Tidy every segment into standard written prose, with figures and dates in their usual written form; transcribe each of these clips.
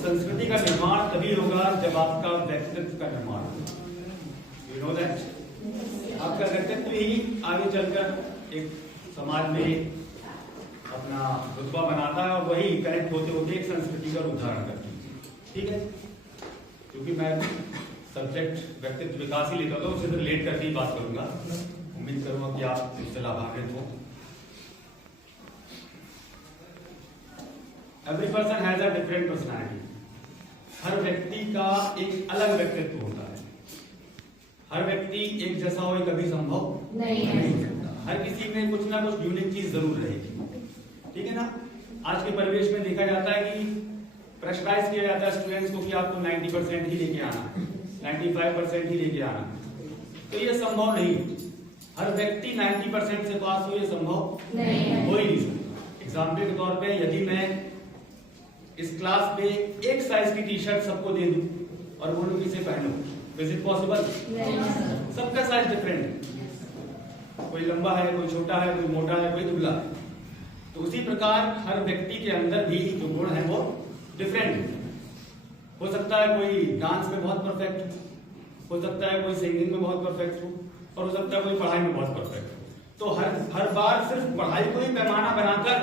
संस्कृति का निर्माण तभी होगा जब आपका व्यक्तित्व का निर्माण होगा। यू नो दैट आपका व्यक्तित्व ही आगे चलकर एक समाज में अपना रुतबा बनाता है और वही कनेक्ट होते होते एक संस्कृति का रूप धारण करती है। ठीक है, क्योंकि मैं सब्जेक्ट व्यक्तित्व विकास ही लेता हूँ, उससे रिलेट करके ही बात करूंगा। उम्मीद करूंगा कि आप इससे लाभान्वित हो। Every person has a different personality. हर व्यक्ति का एक अलग व्यक्तित्व होता है। हर व्यक्ति एक जैसा हो कभी संभव नहीं है। हर किसी में कुछ ना कुछ यूनिक चीज जरूर रहेगी। ठीक है ना। आज के परिवेश में देखा जाता है कि प्रेशराइज किया जाता है स्टूडेंट्स को कि आपको 90% ही लेके आना, 95% ही लेके आना। तो ये संभव नहीं। हर व्यक्ति 90% से पास हो, ये संभव नहीं हो ही नहीं सकता। एग्जाम्पल के तौर पे यदि मैं इस क्लास में एक साइज की टी शर्ट सबको दे दूं और बोलूं कि इसे पहनो, इज इट पॉसिबल? सबका साइज डिफरेंट है। कोई लंबा है, कोई छोटा है, कोई मोटा है, कोई दुबला है। तो उसी प्रकार हर व्यक्ति के अंदर भी जो गुण है वो डिफरेंट है। हो सकता है कोई डांस में बहुत परफेक्ट हो सकता है कोई सिंगिंग में बहुत परफेक्ट हो, और हो सकता है कोई पढ़ाई में बहुत परफेक्ट हो। तो हर बार सिर्फ पढ़ाई को ही पैमाना बनाकर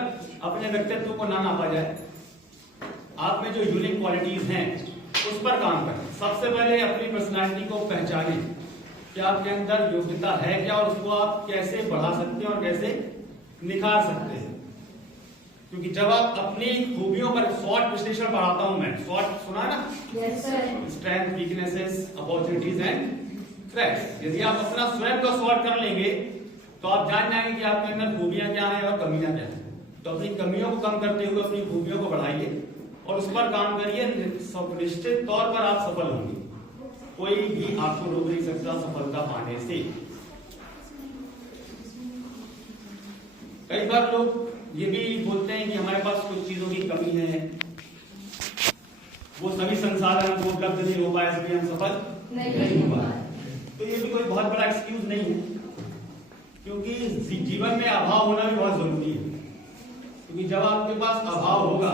अपने व्यक्तित्व को ना नापा जाए। आप में जो यूनिक क्वालिटीज हैं उस पर काम करें। सबसे पहले अपनी पर्सनालिटी को पहचानें कि आपके अंदर योग्यता है क्या, और उसको आप कैसे बढ़ा सकते हैं और कैसे निखार सकते हैं। क्योंकि जब आप अपनी खूबियों पर SWOT विश्लेषण पढ़ाता हूं मैं, SWOT सुना है ना? Yes, sir. Strength, weaknesses, opportunities and threats. यदि आप अपना स्वयं का SWOT कर लेंगे तो आप जान जाएंगे कि आपके अंदर खूबियां क्या हैं और कमियां क्या हैं। तो अपनी कमियों को कम करते हुए अपनी खूबियों को बढ़ाइए और उस पर काम करिए। निश्चित तौर पर आप सफल होंगे। कोई भी आपको रोक नहीं सकता सफलता पाने से। कई बार लोग ये भी बोलते हैं कि हमारे पास कुछ चीजों की कमी है, वो सभी संसाधन हमको उपलब्ध नहीं हो पाए इसलिए हम सफल नहीं हो पाए। तो ये भी कोई बहुत बड़ा एक्सक्यूज नहीं है, क्योंकि जीवन में अभाव होना भी बहुत जरूरी है। क्योंकि जब आपके पास अभाव होगा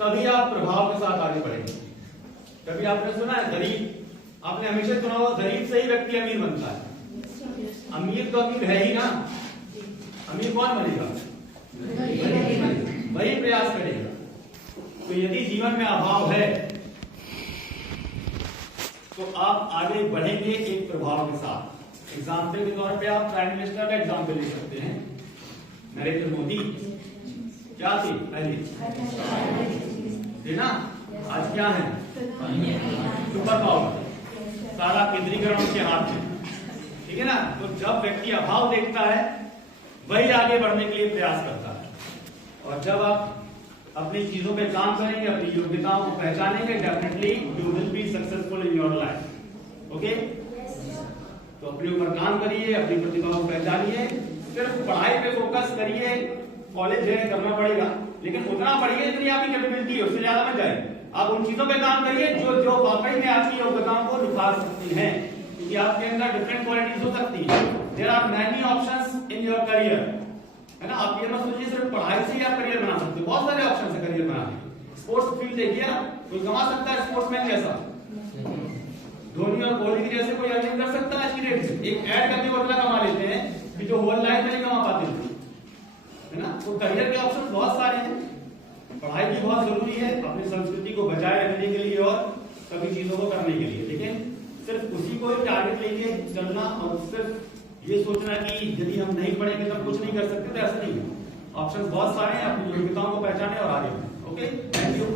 तभी आप प्रभाव के साथ आगे बढ़ेंगे। कभी आपने सुना है गरीब, आपने हमेशा सुना होगा गरीब से ही व्यक्ति अमीर बनता है। अमीर तो अमीर है ही ना, अमीर कौन बनेगा? वही प्रयास करेगा। तो यदि जीवन में अभाव है तो आप आगे बढ़ेंगे एक प्रभाव के साथ। एग्जाम्पल के तौर पे आप प्राइम मिनिस्टर का एग्जाम्पल ले सकते हैं। नरेंद्र मोदी क्या थी पहले ना, आज क्या है? Super power. सारा केंद्रीकरण उसके हाथ में। ठीक है ना। तो जब व्यक्ति अभाव देखता है वही आगे बढ़ने के लिए प्रयास करता है। और जब आप अपनी चीजों पे काम करेंगे, अपनी योग्यताओं को पहचानेंगे, definitely you will be successful in your life. Okay, तो अपने ऊपर काम करिए, अपनी प्रतिभाओं को पहचानिए। सिर्फ पढ़ाई पे फोकस करिए। कॉलेज है, करना पड़ेगा, लेकिन उतना पढ़िए जितनी आपकी कैपेबिलिटी है, उससे ज्यादा मत जाए। आप उन चीजों पे काम करिए जो वाकई में आपकी योग्यताओं को निखार सकती हैं। क्योंकि आपके अंदर डिफरेंट क्वालिटीज हो सकती है। There are many options in your career, है ना। आप ये मत सोचिए सिर्फ पढ़ाई से ही आप करियर बना सकते हो। बहुत सारे ऑप्शन है करियर बनाने के। स्पोर्ट्स फील्ड देखिए ना, कोई कमा सकता है स्पोर्ट्समैन जैसा, धोनी और कोहली के जैसे कोई अर्निंग कर सकता है आज की डेट से। एक ऐड करके वो इतना कमा लेते हैं कि जो होल लाइफ में नहीं कमा पाते, है ना। तो करियर के ऑप्शन बहुत सारे हैं। पढ़ाई भी बहुत जरूरी है अपनी संस्कृति को बचाए रखने के लिए और सभी चीजों को करने के लिए। लेकिन सिर्फ उसी को ही टारगेट लेके चलना और सिर्फ ये सोचना कि यदि हम नहीं पढ़ेंगे तो कुछ नहीं कर सकते, तो ऐसा नहीं है। ऑप्शंस बहुत सारे हैं। अपनी योग्यताओं को पहचाने और आगे बढ़े। Okay, thank you.